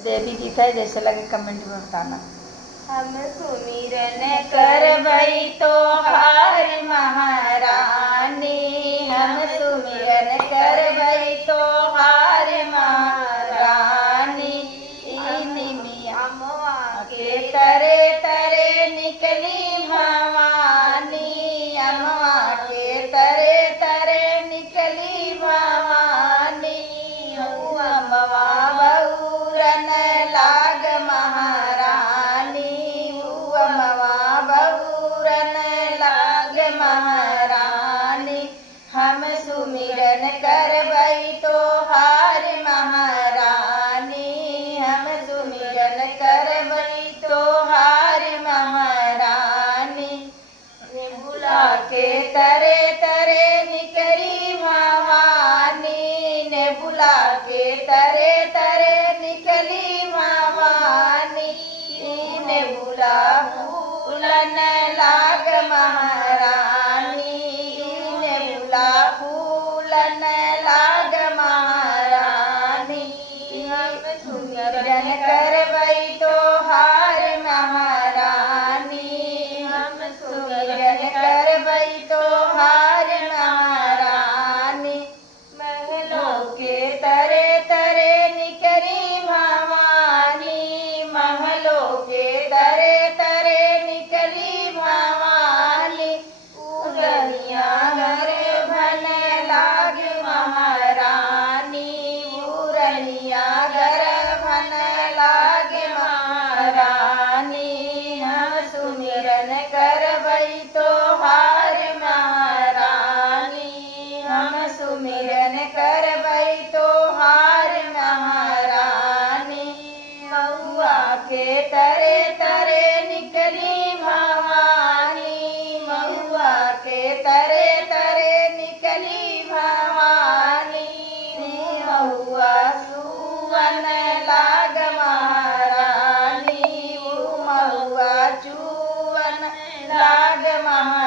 देवी गीत है, जैसे लगे कमेंट में बताना। हम सुमिरन करबई तोहार महारानी, हम सुमिरन करबई तोहार महारानी। अमवा के तरे तरे निकली भवानी, अमवा के तरे तरे निकली भवानी। अमवा बहुरन लाग महारानी, अमवा बहुरन लाग महारानी। हम सुमिरन करबई तोहार महारानी, हम सुमिरन करबई तोहार महारानी। नेबुला के तरे तरे निकली भवानी, नेबुला के तरे तरे निकली भवानी। नेबुला फूलन लाग महारानी, नेबुला फूलन लाग महारानी। हम सुमिरन करबई तोहार महारानी, हम सुमिरन करबई तोहार महारानी। महलों के तरे तरे निकली भवानी, महलों के तरे तरे निकली भवानी। उगनिया घर भन लाग महारानी, उरनिया घर भन लाग महारानी। हम सुमिरन करबई तोहार महारानी, हम सुमिरन करबई तोहार महारानी। महुआ के तरे तरे निकली भवानी, महुआ के तरे तरे निकली भवानी। महुआ सुवन लाग महारानी, महुआ चूवन लाग महारानी।